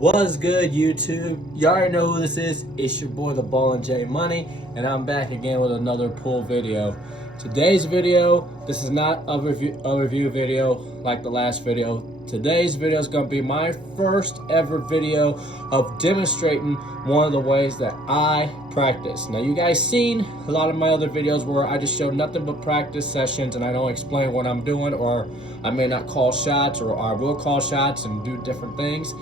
What's good, YouTube? You already know who this is. It's your boy, the Ballin' JMoney, and I'm back again with another pool video. Today's video, this is not a review video like the last video. Today's video is going to be my first ever video of demonstrating one of the ways that I practice. Now, you guys seen a lot of my other videos where I just show nothing but practice sessions and I don't explain what I'm doing, or I may not call shots, or I will call shots and do different things.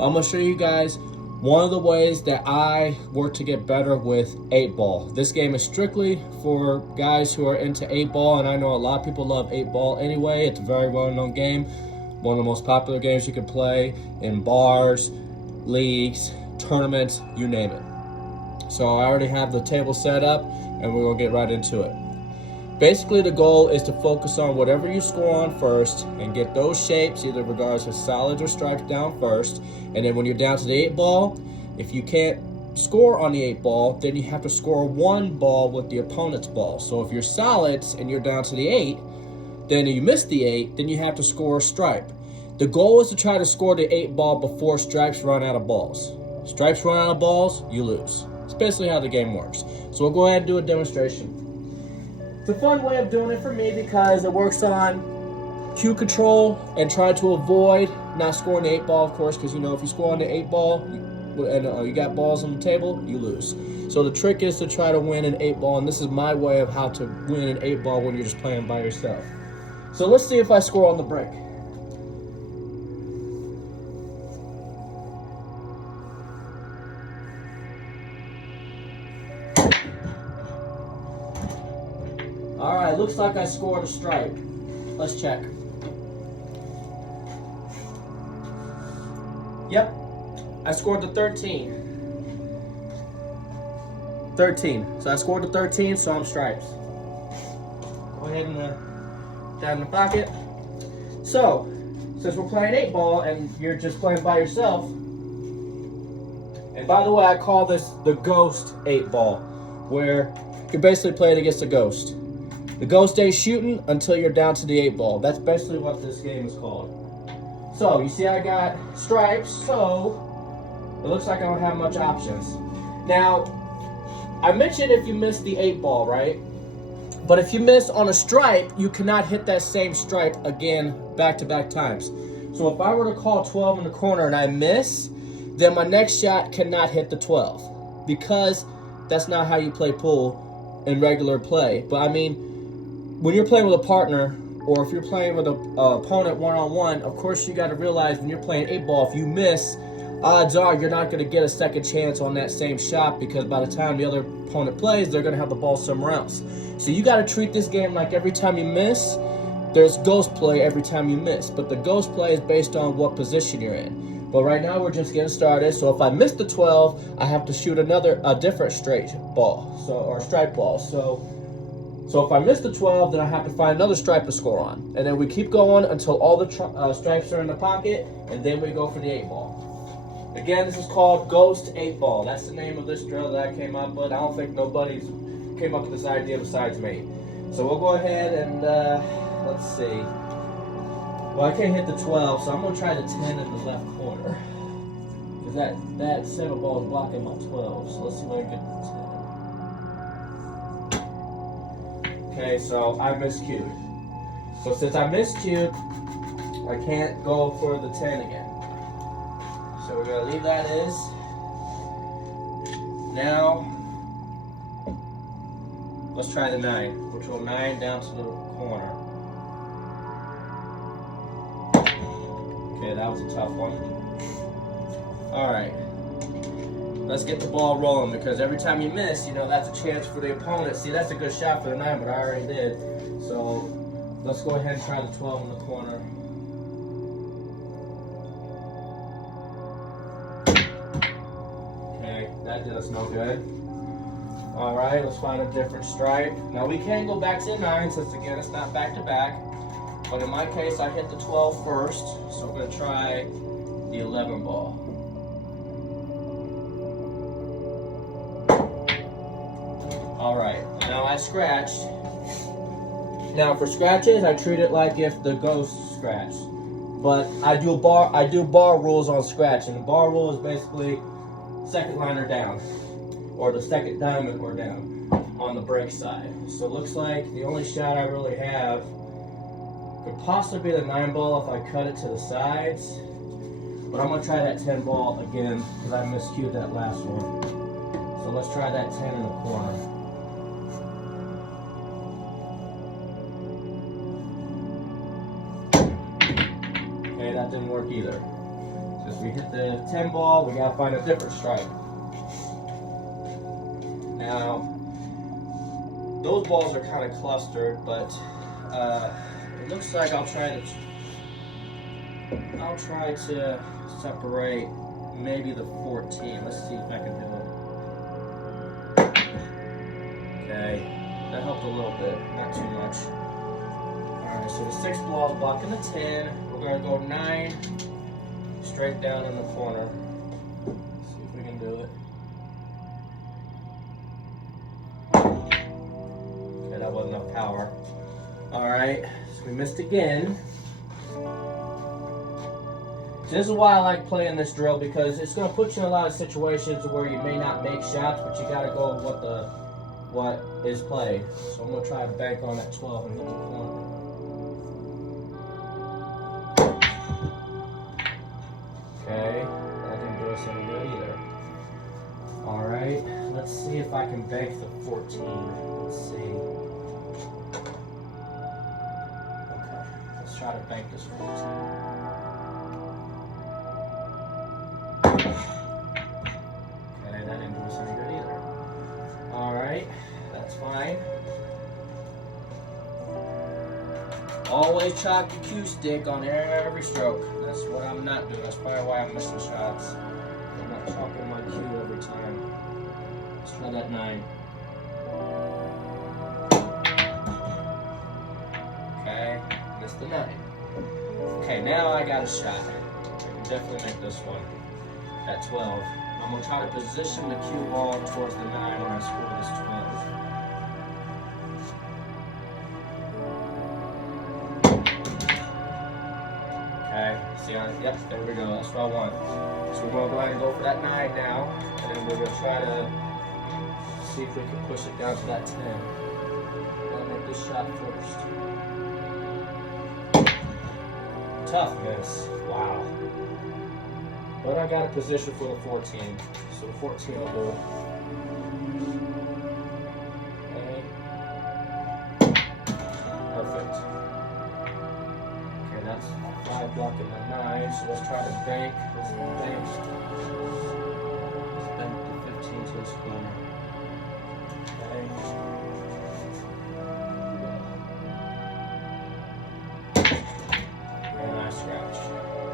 I'm going to show you guys one of the ways that I work to get better with 8-ball. This game is strictly for guys who are into 8-ball, and I know a lot of people love 8-ball anyway. It's a very well-known game, one of the most popular games you can play in bars, leagues, tournaments, you name it. So I already have the table set up, and we're going to get right into it. Basically, the goal is to focus on whatever you score on first and get those shapes, either regardless of solids or stripes, down first. And then when you're down to the 8-ball, if you can't score on the 8-ball, then you have to score one ball with the opponent's ball. So if you're solids and you're down to the 8, then you miss the 8, then you have to score a stripe. The goal is to try to score the 8-ball before stripes run out of balls. Stripes run out of balls, you lose. It's basically how the game works. So we'll go ahead and do a demonstration. It's a fun way of doing it for me because it works on cue control and trying to avoid not scoring the 8-ball, of course, because you know if you score on the 8-ball and you got balls on the table, you lose. So the trick is to try to win an 8-ball, and this is my way of how to win an 8-ball when you're just playing by yourself. So let's see if I score on the break. Alright, looks like I scored a stripe. Let's check. Yep, I scored the 13. 13. So I scored the 13, so I'm stripes. Go ahead and down in the pocket. So, since we're playing 8-ball and you're just playing by yourself, and by the way, I call this the ghost 8-ball, where you're basically playing against a ghost. The ghost ain't shooting until you're down to the 8-ball. That's basically what this game is called. So, you see I got stripes, so it looks like I don't have much options. Now, I mentioned if you miss the 8-ball, right? But if you miss on a stripe, you cannot hit that same stripe again back-to-back times. So if I were to call 12 in the corner and I miss, then my next shot cannot hit the 12, because that's not how you play pool in regular play. But I mean, when you're playing with a partner, or if you're playing with an opponent one-on-one, of course you got to realize when you're playing 8-ball, if you miss, odds are you're not going to get a second chance on that same shot, because by the time the other opponent plays, they're going to have the ball somewhere else. So you got to treat this game like every time you miss, there's ghost play every time you miss. But the ghost play is based on what position you're in. But right now we're just getting started. So if I miss the 12, I have to shoot a different straight ball, or stripe ball. So if I miss the 12, then I have to find another stripe to score on. And then we keep going until all the stripes are in the pocket, and then we go for the 8-ball. Again, this is called Ghost 8-ball. That's the name of this drill that I came up with. I don't think nobody's came up with this idea besides me. So we'll go ahead and, let's see. Well, I can't hit the 12, so I'm going to try the 10 in the left corner. Because that 7 ball is blocking my 12, so let's see if I can get the 10. Okay, so I miscued. So since I miscued, I can't go for the 10 again. So we're going to leave that as. Now, let's try the 9. We'll throw 9 down to the corner. Okay, that was a tough one. Alright. Let's get the ball rolling, because every time you miss, you know, that's a chance for the opponent. See, that's a good shot for the 9, but I already did. So let's go ahead and try the 12 in the corner. Okay, that did us no good. Alright, let's find a different stripe. Now we can go back to the 9, since again it's not back-to-back. But in my case, I hit the 12 first, so we're going to try the 11 ball. Alright, now I scratched. Now for scratches, I treat it like if the ghost scratched. But I do bar rules on scratch, and the bar rule is basically second liner down, or the second diamond or down on the break side. So it looks like the only shot I really have could possibly be the 9 ball if I cut it to the sides. But I'm gonna try that 10 ball again because I miscued that last one. So let's try that 10 in the corner. Okay, that didn't work either. Since we hit the 10 ball, we gotta find a different stripe. Now, those balls are kind of clustered, but it looks like I'll try to separate maybe the 14. Let's see if I can do it. Okay, that helped a little bit, not too much. Alright, so the 6 ball is blocking the 10. We're going to go 9 straight down in the corner. Let's see if we can do it. Okay, that wasn't enough power. Alright, so we missed again. This is why I like playing this drill, because it's going to put you in a lot of situations where you may not make shots, but you got to go with what is played. So I'm going to try to bank on that 12 and hit the corner. Okay, that didn't do us any good either. Alright, let's see if I can bank the 14. Let's see. Okay, let's try to bank this 14. Fine. Always chalk your cue stick on every stroke. That's what I'm not doing. That's probably why I'm missing shots. I'm not chalking my cue every time. Let's try that 9. Okay, missed the 9. Okay, now I got a shot. I can definitely make this one at 12. I'm going to try to position the cue ball towards the 9 when I score this 12. Yep, there we go. That's what I want. So we're going to go ahead and go for that 9 now, and then we're going to try to see if we can push it down to that 10. Gotta make this shot first. Tough miss. Wow. But I got a position for the 14, so the 14 will go. Okay. Perfect. Okay, that's 5 blocking the 9, so let's try to bank. Let's bank the 15 to this corner. Okay. Very nice scratch.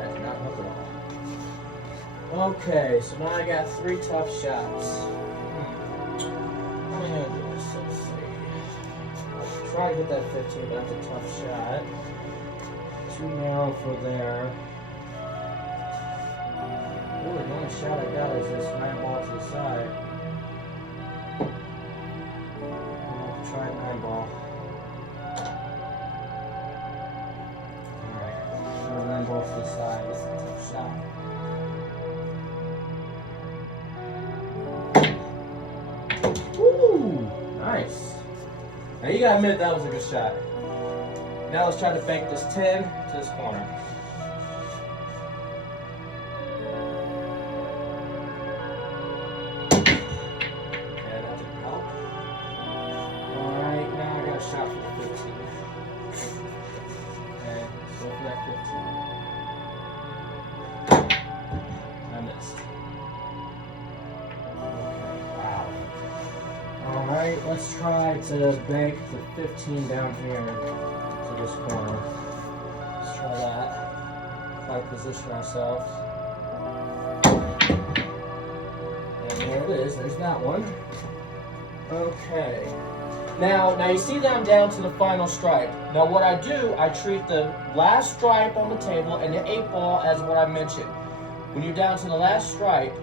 That did not help at all. Okay, so now I got 3 tough shots. How am I going to do this? Let's see. I'll try to hit that 15, but that's a tough shot. Too narrow for there. Really, the only shot I got is this 9 ball to the side. I'll try 9 ball. Alright, 9 ball to the side. This is a tough shot. Woo! Nice. Now you gotta admit that was a good shot. Now let's try to bank this 10 to this corner. Okay, that didn't help. Alright, now I got a shot for the 15. Okay, so for that 15. I missed. Okay, wow. Alright, let's try to bank the 15 down here. This corner. Let's try that. Try to position ourselves. And there it is. There's that one. Okay. Now you see that I'm down to the final stripe. Now what I do, I treat the last stripe on the table and the 8 ball as what I mentioned. When you're down to the last stripe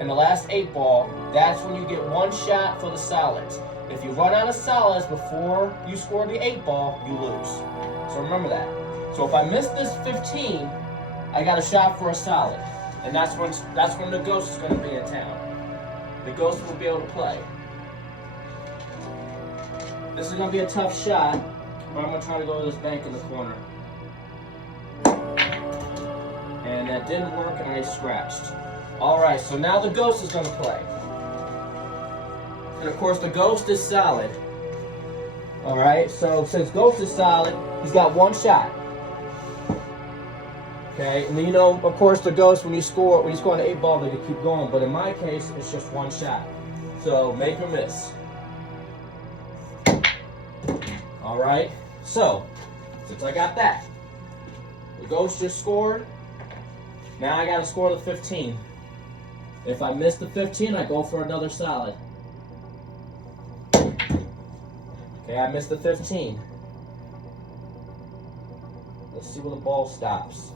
and the last 8 ball, that's when you get 1 shot for the solids. If you run out of solids before you score the 8 ball, you lose. So remember that. So if I miss this 15, I got a shot for a solid. And that's when the ghost is going to be in town. The ghost will be able to play. This is going to be a tough shot, but I'm going to try to go to this bank in the corner. And that didn't work, and I scratched. Alright, so now the ghost is going to play. And of course, the ghost is solid. Alright, so since ghost is solid, he's got one shot. Okay, and then you know, of course, the ghost, when you score an 8-ball, they can keep going. But in my case, it's just one shot. So make or miss. Alright, so since I got that, the ghost just scored. Now I gotta score the 15. If I miss the 15, I go for another solid. Okay, I missed the 15. Let's see where the ball stops.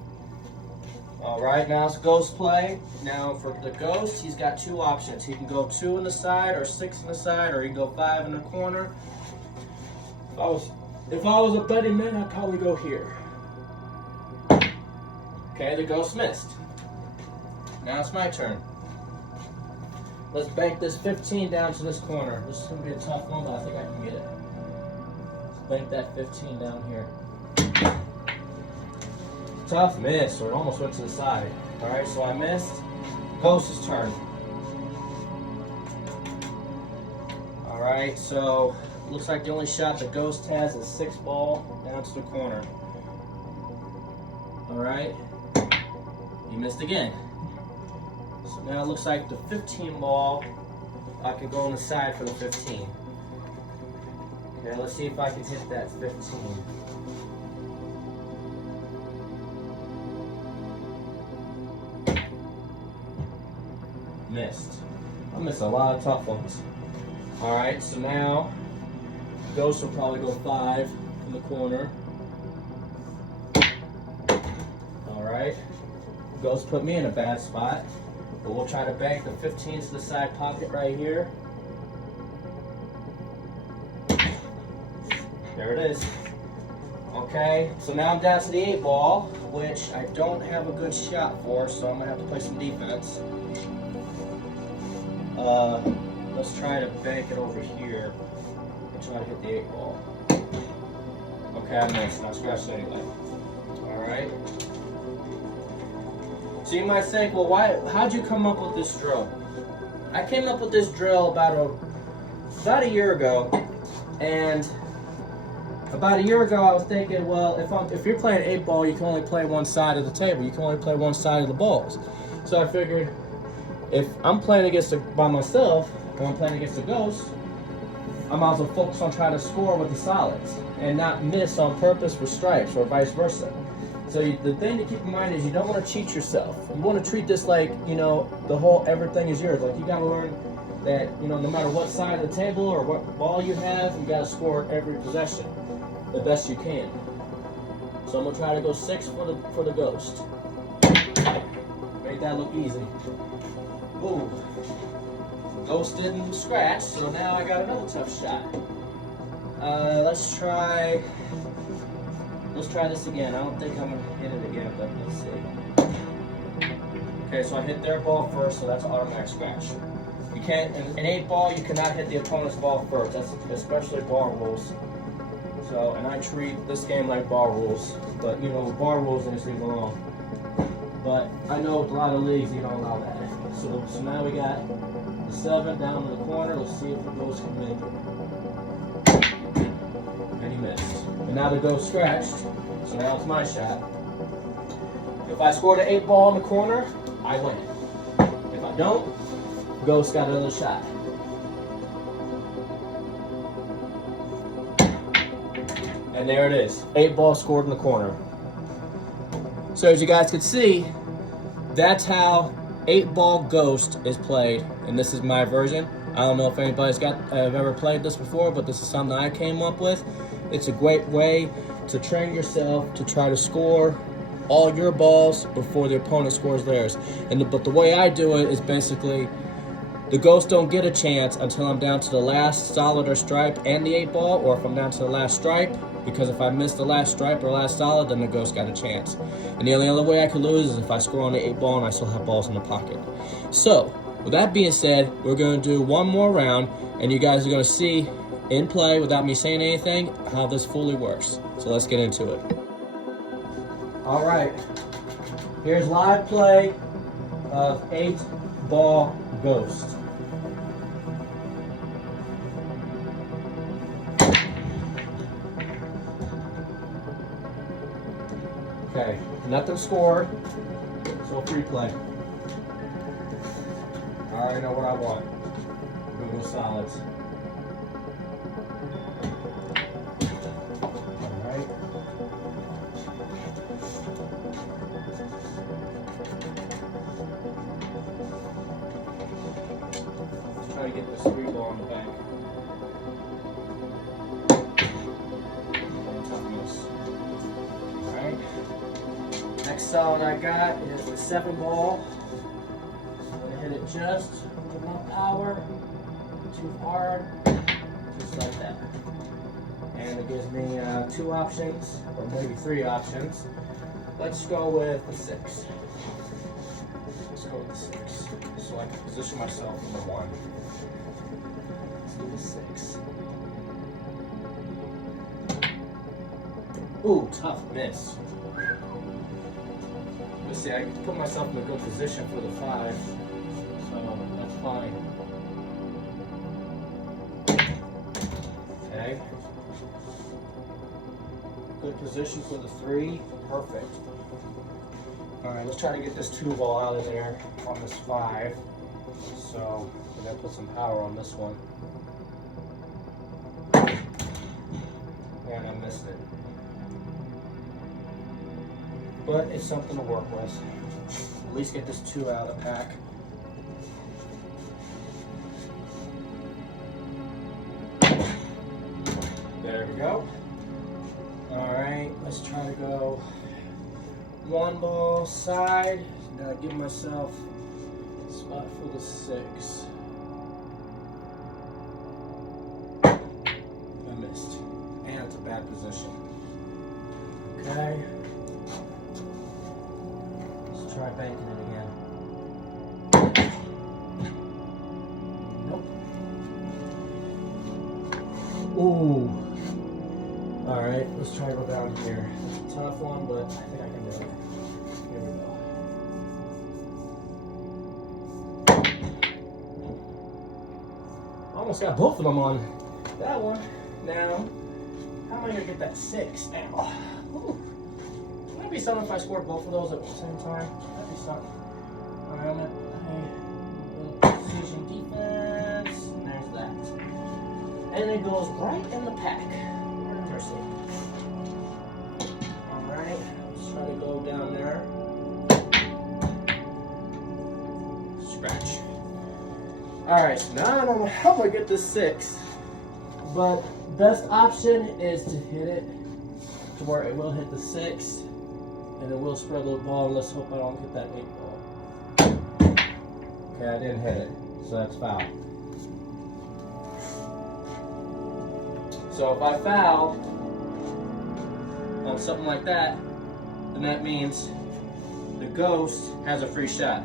Alright, now it's ghost play. Now for the ghost, he's got two options. He can go 2 in the side, or 6 in the side, or he can go 5 in the corner. If I was a betting man, I'd probably go here. Okay, the ghost missed. Now it's my turn. Let's bank this 15 down to this corner. This is going to be a tough one, but I think I can get it. Let's bank that 15 down here. Tough miss, or it almost went to the side. Alright, so I missed. Ghost's turn. Alright, so looks like the only shot the ghost has is 6-ball down to the corner. Alright. He missed again. So now it looks like the 15-ball, I can go on the side for the 15. Okay, let's see if I can hit that 15. Missed. I missed a lot of tough ones. Alright, so now ghost will probably go 5 in the corner. Alright. Ghost put me in a bad spot. But we'll try to bank the 15 to the side pocket right here. There it is. Okay, so now I'm down to the 8-ball, which I don't have a good shot for, so I'm going to have to play some defense. Let's try to bank it over here and try to hit the 8-ball. Okay, I missed. I scratched it anyway. Alright. So you might think, well, how'd you come up with this drill? I came up with this drill about a year ago, and about a year ago I was thinking, well, if you're playing 8-ball, you can only play one side of the table. You can only play one side of the balls. So I figured, if I'm playing by myself, and I'm playing against a ghost, I might as well focus on trying to score with the solids and not miss on purpose with stripes or vice versa. So the thing to keep in mind is you don't want to cheat yourself. You want to treat this like, you know, everything is yours. Like, you got to learn that, you know, no matter what side of the table or what ball you have, you got to score every possession the best you can. So I'm going to try to go 6 for the ghost. Make that look easy. Ooh. Ghost didn't scratch, so now I got another tough shot. Let's try this again. I don't think I'm going to hit it again, but let's see. Okay, so I hit their ball first, so that's an automatic scratch. You can't, in an 8-ball, you cannot hit the opponent's ball first. That's especially bar rules. So, and I treat this game like bar rules, but you know, with bar rules, things leave alone. But I know with a lot of leagues, you don't allow that. So now we got the 7 down in the corner. Let's see if the ghost can make it. And he missed. And now the ghost scratched, so now it's my shot. If I scored an 8-ball in the corner, I win. If I don't, the ghost got another shot. And there it is, 8-ball scored in the corner. So as you guys can see, that's how 8-ball ghost is played, and this is my version. I don't know if anybody's ever played this before, but this is something I came up with. It's a great way to train yourself to try to score all your balls before the opponent scores theirs. But the way I do it is basically the ghost don't get a chance until I'm down to the last solid or stripe and the 8 ball, or if I'm down to the last stripe, because if I miss the last stripe or last solid, then the ghost got a chance. And the only other way I could lose is if I score on the 8 ball and I still have balls in the pocket. So, with that being said, we're going to do one more round, and you guys are going to see in play, without me saying anything, how this fully works. So let's get into it. All right, here's live play of 8 ball ghost. Okay, nothing scored, so free play. I already know what I want. I'm gonna go solids. Alright. Let's try to get this 3 ball in the bank. Alright. Next solid I got is the 7 ball. Hit it just with enough power, too hard, just like that. And it gives me 2 options, or maybe 3 options. Let's go with the 6. Let's go with the 6. So I can position myself in the 1. Let's do the 6. Ooh, tough miss. Let's see, I can put myself in a good position for the 5. So that's fine. Okay. Good position for the 3. Perfect. Alright, let's try to get this 2 ball out of there on this 5. So we're going to put some power on this one. And I missed it. But it's something to work with. At least get this 2 out of the pack. There we go. Alright, let's try to go 1 ball side. Now give myself a spot for the 6. I missed. And it's a bad position. Okay. Let's try banking it again. Nope. Ooh. Alright, let's try to go down here. It's a tough one, but I think I can do it. Here we go. Almost got both of them on that one. Now, how am I going to get that 6 now? Ooh. Might be something if I scored both of those at the same time. That'd be something. Alright, I'm going to precision defense. And there's that. And it goes right in the pack. Alright, let's try to go down there. Scratch. Alright, so now I don't know how I get this 6, but best option is to hit it to where it will hit the 6 and it will spread the ball, and let's hope I don't hit that 8 ball. Okay, I didn't hit it, so that's foul. So if I foul on something like that, then that means the ghost has a free shot.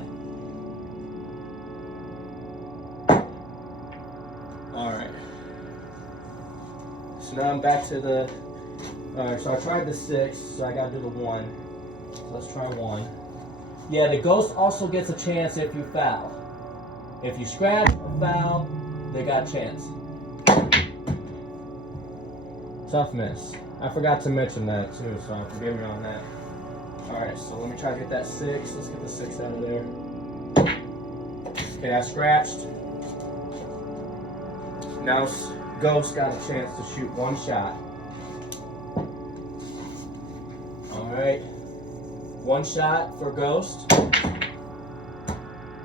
Alright. So now I'm back to the... Alright, so I tried the 6, so I gotta do the 1. So let's try 1. Yeah, the ghost also gets a chance if you foul. If you scratch or foul, they got a chance. Tough miss. I forgot to mention that too, so forgive me on that. Alright, so let me try to get that 6. Let's get the 6 out of there. Okay, I scratched. Now Ghost got a chance to shoot 1 shot. Alright. 1 shot for Ghost.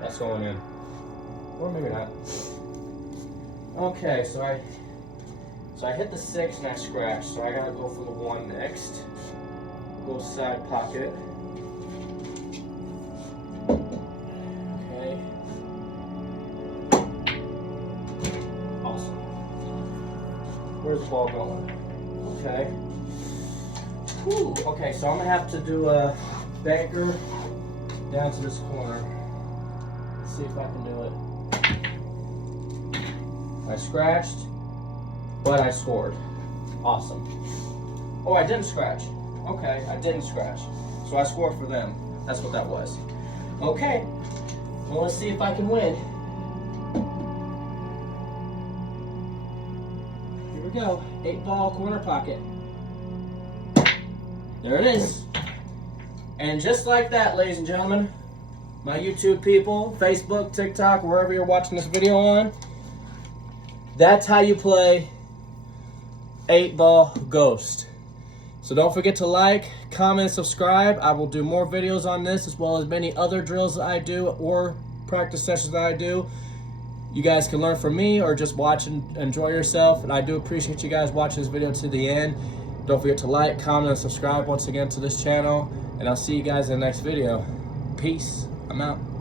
That's going in. Or maybe not. Okay, so I hit the 6 and I scratched, so I gotta go for the 1 next. Go side pocket. Okay. Where's the ball going? Okay. Whew. Okay, so I'm gonna have to do a banker down to this corner. Let's see if I can do it. I scratched, but I scored. Awesome. Oh, I didn't scratch. Okay, I didn't scratch. So I scored for them. That's what that was. Okay, well, let's see if I can win. Here we go. 8-ball corner pocket. There it is. And just like that, ladies and gentlemen, my YouTube people, Facebook, TikTok, wherever you're watching this video on, that's how you play 8-ball Ghost. So don't forget to like, comment, subscribe. I will do more videos on this as well as many other drills that I do or practice sessions that I do. You guys can learn from me or just watch and enjoy yourself. And I do appreciate you guys watching this video to the end. Don't forget to like, comment, and subscribe once again to this channel. And I'll see you guys in the next video. Peace. I'm out.